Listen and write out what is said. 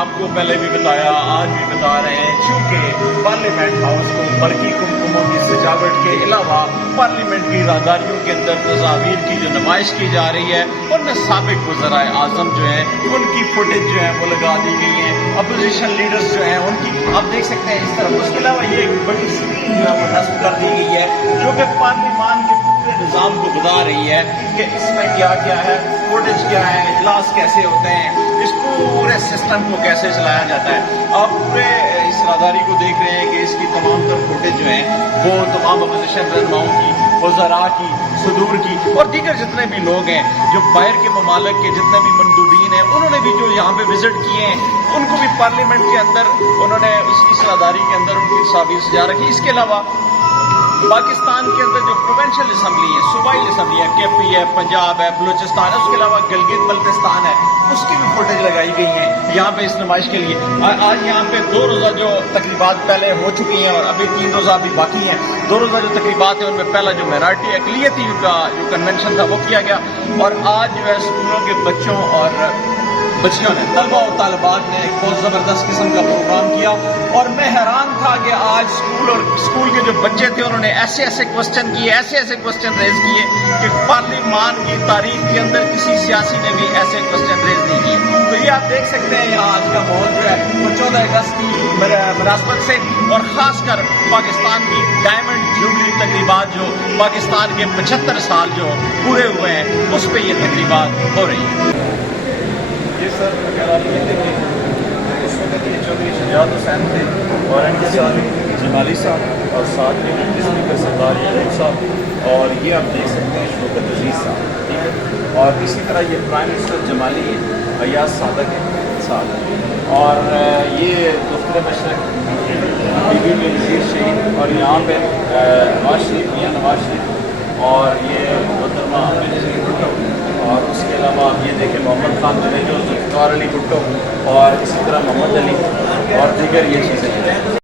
آپ کو پہلے بھی بتایا، آج بھی بتا رہے ہیں، چونکہ پارلیمنٹ ہاؤس کو برقی کمکموں کی سجاوٹ کے علاوہ پارلیمنٹ کی راہداریوں کے اندر تصاویر کی جو نمائش کی جا رہی ہے، ان میں سابق وزراء اعظم جو ہیں ان کی فوٹیج جو ہے وہ لگا دی گئی ہے، اپوزیشن لیڈرز جو ہیں ان کی آپ دیکھ سکتے ہیں اس طرح. اس کے علاوہ یہ ایک بڑی اسکرین جو ہے وہ نصب کر دی گئی ہے جو کہ پارلیمان کے پورے نظام کو بتا رہی ہے کہ اس میں کیا کیا ہے، فوٹیج کیا ہے، اجلاس کیسے ہوتے ہیں، اس پورے سسٹم کو کیسے چلایا جاتا ہے. آپ پورے اس راہداری کو دیکھ رہے ہیں کہ اس کی تمام تر فوٹیج جو ہیں وہ تمام اپوزیشن رہنماؤں کی، وزراء کی، صدور کی اور دیگر جتنے بھی لوگ ہیں جو باہر کے ممالک کے جتنے بھی مندوبین ہیں انہوں نے بھی جو یہاں پہ وزٹ کیے ہیں ان کو بھی پارلیمنٹ کے اندر انہوں نے اس راہداری کے اندر ان کی تصاویر سجا رکھی. اس کے علاوہ پاکستان کے اندر جو پروونشل اسمبلی ہے، صوبائی اسمبلی ہے، کے پی ہے، پنجاب ہے، بلوچستان ہے، اس کے علاوہ گلگت بلتستان ہے، اس کی بھی فوٹیج لگائی گئی ہیں یہاں پہ اس نمائش کے لیے. آج یہاں پہ 2 روزہ جو تقریبات پہلے ہو چکی ہیں اور ابھی 3 روزہ ابھی باقی ہیں. 2 روزہ جو تقریبات ہیں ان میں پہلا جو مائنارٹی اقلیتی کا جو کنونشن تھا وہ کیا گیا اور آج جو ہے اسکولوں کے بچوں اور بچیوں نے، طلبہ اور طالبات نے ایک بہت زبردست قسم کا پروگرام کیا اور میں حیران تھا کہ آج اسکول کے جو بچے تھے انہوں نے ایسے ایسے کوسچن کیے، ایسے ایسے کوسچن ریز کیے کہ پارلیمان کی تاریخ کے اندر کسی سیاسی نے بھی ایسے کوسچن ریز نہیں کیے. تو یہ آپ دیکھ سکتے ہیں یہاں آج کا ماحول جو ہے وہ 14 اگست کی مناسبت سے اور خاص کر پاکستان کی ڈائمنڈ جوبلی تقریبات جو پاکستان کے 75 سال جو پورے ہوئے ہیں اس پہ یہ تقریبات ہو رہی ہیں. یہ سر اگر آپ یہ دیکھیں اس وقت یہ چودھری شجاعت حسین تھے اور ان کے ساتھ جمالی صاحب اور ساتھ میں ڈپٹی اسپیکر سردار یعقوب صاحب اور یہ آپ دیکھ سکتے ہیں شوکت عزیز صاحب، ٹھیک ہے. اور اسی طرح یہ پرائم منسٹر جمالی ہے، ایاز صادق ہے ساتھ، اور یہ دفتر مشرق بی بی کے وزیر شہید اور یہاں پہ نواز شریف، میاں نواز شریف اور یہ محترمہ بھٹو اور اس کے علاوہ آپ یہ دیکھیں محمد خان جنیجو، ذوالفقار علی بھٹو اور اسی طرح محمد علی اور دیگر یہ چیزیں ہیں.